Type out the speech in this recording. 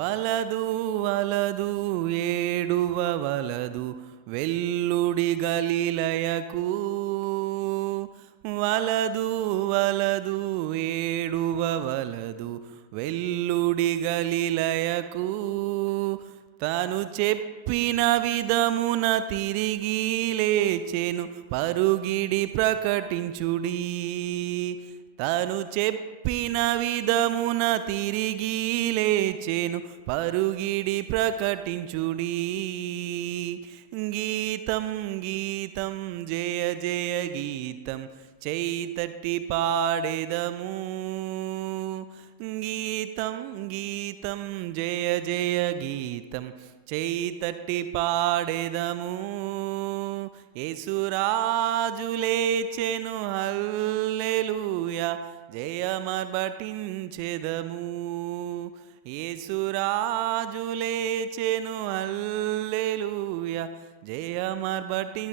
వలదు వలదు ఏడువ వలదు వెల్లుడి గలిలయకు. వలదు వలదు ఏడువ వలదు వెల్లుడి గలిలయకు. తను చెప్పిన విధమున తిరిగి లేచెను పరుగిడి ప్రకటించుడి. తను చెప్పిన విధమున తిరిగి లేచెను పరుగిడి ప్రకటించుడి. గీతం గీతం జయ జయ గీతం చేతట్టి పాడెదము. గీతం గీతం జయ జయ గీతం చేతట్టి పాడెదము. యేసురాజు లేచెను హల్ జయమర్బటించెదము ఏసురాజులేచెను అల్లెలుయ హల్లెలూయ జయమర్బటించెదము